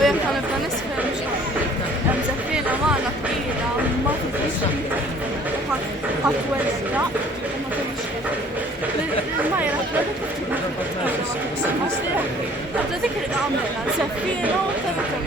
وين كان بنسفر مش مزفينة مالك ثقيلة ما تدريش هتولع وما تدريش الماء رح تفتح أصلي حتى ذكر أعملها زفينة وتفتح